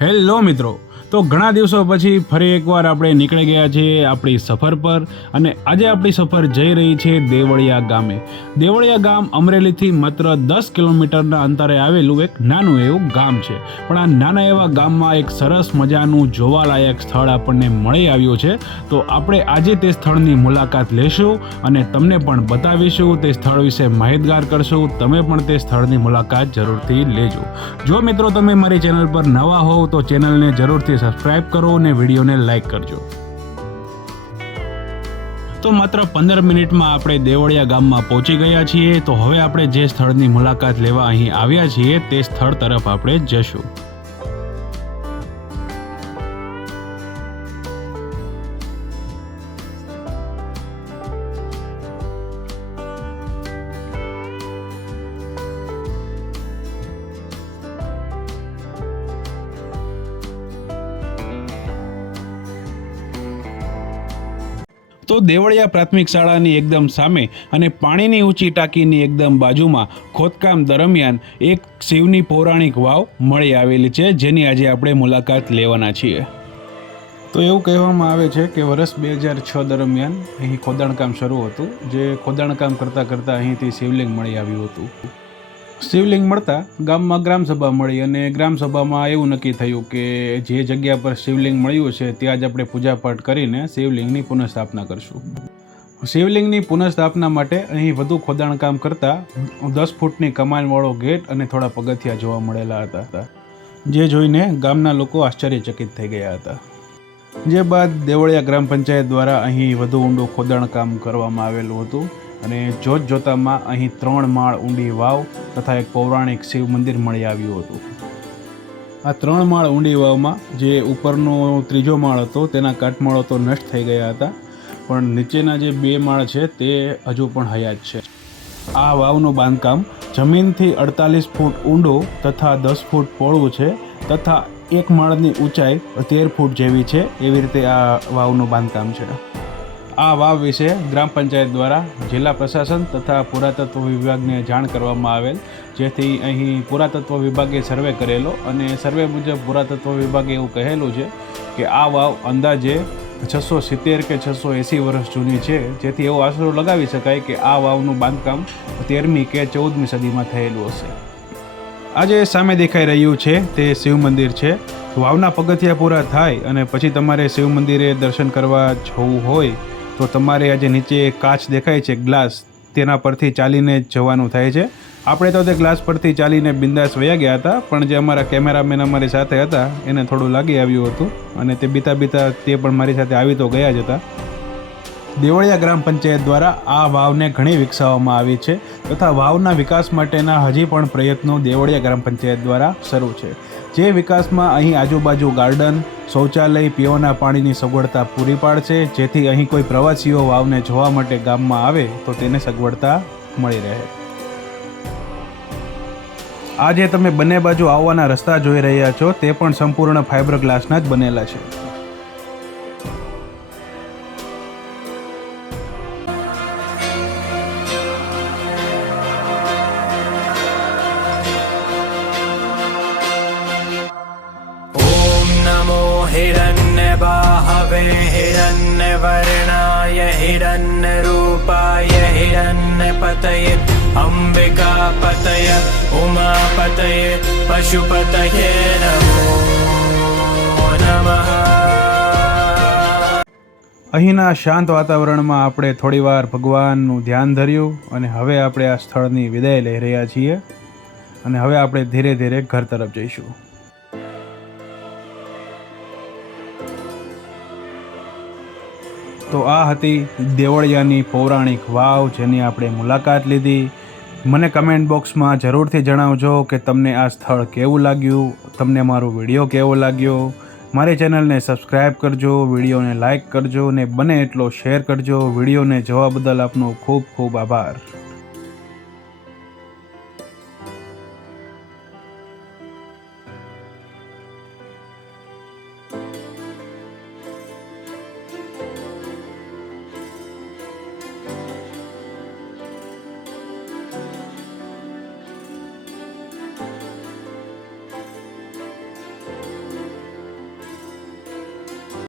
Hello મિત્રો તો ઘણા દિવસો પછી ફરી એકવાર આપણે નીકળી ગયા છીએ આપણી સફર પર અને આજે આપણી સફર જઈ રહી છે દેવળિયા ગામે. દેવળિયા ગામ અમરેલીથી માત્ર દસ કિલોમીટરના અંતરે આવેલું એક નાનું એવું ગામ છે. પણ આ નાના એવા ગામમાં એક સરસ મજાનું જોવાલાયક સ્થળ આપણને મળી આવ્યું છે. તો આપણે આજે તે સ્થળની મુલાકાત લેશું અને તમને પણ બતાવીશું તે સ્થળ વિશે માહિતગાર કરશું. તમે પણ તે સ્થળની મુલાકાત જરૂરથી લેજો. જો મિત્રો તમે મારી ચેનલ પર નવા હોવ તો ચેનલને જરૂરથી સબસ્ક્રાઇબ કરો અને વિડીયોને લાઇક કરજો. તો માત્ર પંદર મિનિટમાં આપણે દેવળિયા ગામમાં પહોંચી ગયા છીએ. તો હવે આપણે જે સ્થળની મુલાકાત લેવા અહીં આવ્યા છીએ તે સ્થળ તરફ આપણે જશું. તો દેવળિયા પ્રાથમિક શાળાની એકદમ સામે અને પાણીની ઊંચી ટાંકીની એકદમ બાજુમાં ખોદકામ દરમિયાન એક શિવની પૌરાણિક વાવ મળી આવેલી છે, જેની આજે આપણે મુલાકાત લેવાના છીએ. તો એવું કહેવામાં આવે છે કે વર્ષ બે હજાર છ દરમિયાન અહીં ખોદાણકામ શરૂ હતું, જે ખોદાણકામ કરતાં કરતાં અહીંથી શિવલિંગ મળી આવ્યું હતું. શિવલિંગ મળતા ગામમાં ગ્રામસભા મળી અને ગ્રામસભામાં એવું નક્કી થયું કે જે જગ્યા પર શિવલિંગ મળ્યું છે, ત્યાં જ આપણે પૂજાપાઠ કરીને શિવલિંગની પુનઃસ્થાપના કરશું. શિવલિંગની પુનઃસ્થાપના માટે અહીં વધુ ખોદાણકામ કરતાં દસ ફૂટની કમાનવાળો ગેટ અને થોડા પગથિયા જોવા મળેલા હતા. જે જોઈને ગામના લોકો આશ્ચર્યચકિત થઈ ગયા હતા. જે બાદ દેવળિયા ગ્રામ પંચાયત દ્વારા અહીં વધુ ઊંડું ખોદાણકામ કરવામાં આવેલું હતું. અને જોત જોતામાં અહીં ત્રણ માળ ઊંડી વાવ તથા એક પૌરાણિક શિવ મંદિર મળી આવ્યું હતું. આ ત્રણ માળ ઊંડી વાવમાં જે ઉપરનો ત્રીજો માળ હતો, તેના કાટમાળો તો નષ્ટ થઈ ગયા હતા, પણ નીચેના જે બે માળ છે તે હજુ પણ હયાત છે. આ વાવનું બાંધકામ જમીનથી અડતાલીસ ફૂટ ઊંડો તથા દસ ફૂટ પહોળું છે તથા એક માળની ઊંચાઈ તેર ફૂટ જેવી છે, એવી રીતે આ વાવનું બાંધકામ છે. આ વાવ વિશે ગ્રામ પંચાયત દ્વારા જિલ્લા પ્રશાસન તથા પુરાતત્વ વિભાગને જાણ કરવામાં આવેલ. જેથી અહીં પુરાતત્વ વિભાગે સર્વે કરેલો અને સર્વે મુજબ પુરાતત્વ વિભાગે એવું કહેલું છે કે આ વાવ અંદાજે છસો સિત્તેર કે છસો એંસી વર્ષ જૂની છે. જેથી એવો આશરો લગાવી શકાય કે આ વાવનું બાંધકામ તેરમી કે ચૌદમી સદીમાં થયેલું હશે. આજે સામે દેખાઈ રહ્યું છે તે શિવ મંદિર છે. વાવના પગથિયા પૂરા થાય અને પછી તમારે શિવ મંદિરે દર્શન કરવા જવું હોય તો તમારે આજે નીચે કાચ દેખાય છે, ગ્લાસ. તેના પરથી ચાલીને જવાનું થાય છે. આપણે તો તે ગ્લાસ પરથી ચાલીને બિંદાસ વયા ગયા હતા, પણ જે અમારા કેમેરામેન અમારી સાથે હતા, એને થોડું લાગી આવ્યું હતું અને તે બીતા બીતા તે પણ મારી સાથે આવી તો ગયા જ હતા. દેવળિયા ગ્રામ પંચાયત દ્વારા આ વાવને ઘણી વિકસાવવામાં આવી છે તથા વાવના વિકાસ માટેના હજી પણ પ્રયત્નો દેવળિયા ગ્રામ પંચાયત દ્વારા શરૂ છે. જે વિકાસમાં અહીં આજુબાજુ ગાર્ડન શૌચાલય પીવાના પાણીની સગવડતા પૂરી પાડશે. જેથી અહીં કોઈ પ્રવાસીઓ વાવને જોવા માટે ગામમાં આવે તો તેને સગવડતા મળી રહે. આજે તમે બંને બાજુ આવવાના રસ્તા જોઈ રહ્યા છો. તે પણ સંપૂર્ણ ફાઇબર ગ્લાસના જ બનેલા છે. हिरण्यबाहवे हिरण्यवर्णाय हिरण्यरूपाय हिरण्यपतये अम्बिकापतय उमापतये पशुपतये नमो नमः અહીંના શાંત વાતાવરણમાં આપણે થોડીવાર ભગવાનનું ધ્યાન ધર્યું અને હવે આપણે આ સ્થળની વિદાય લઈ રહ્યા છીએ અને હવે આપણે ધીરે ધીરે ઘર તરફ જઈશું તો આ હતી દેવળિયાની પૌરાણિક વાવ, જેની આપણે મુલાકાત લીધી. મને કમેન્ટ બોક્સમાં જરૂરથી જણાવજો કે તમને આ સ્થળ કેવું લાગ્યું, તમને મારો વીડિયો કેવો લાગ્યો. મારી ચેનલને સબસ્ક્રાઈબ કરજો, વિડીયોને લાઇક કરજો ને બને એટલો શેર કરજો. વિડીયોને જોવા બદલ આપનો ખૂબ ખૂબ આભાર.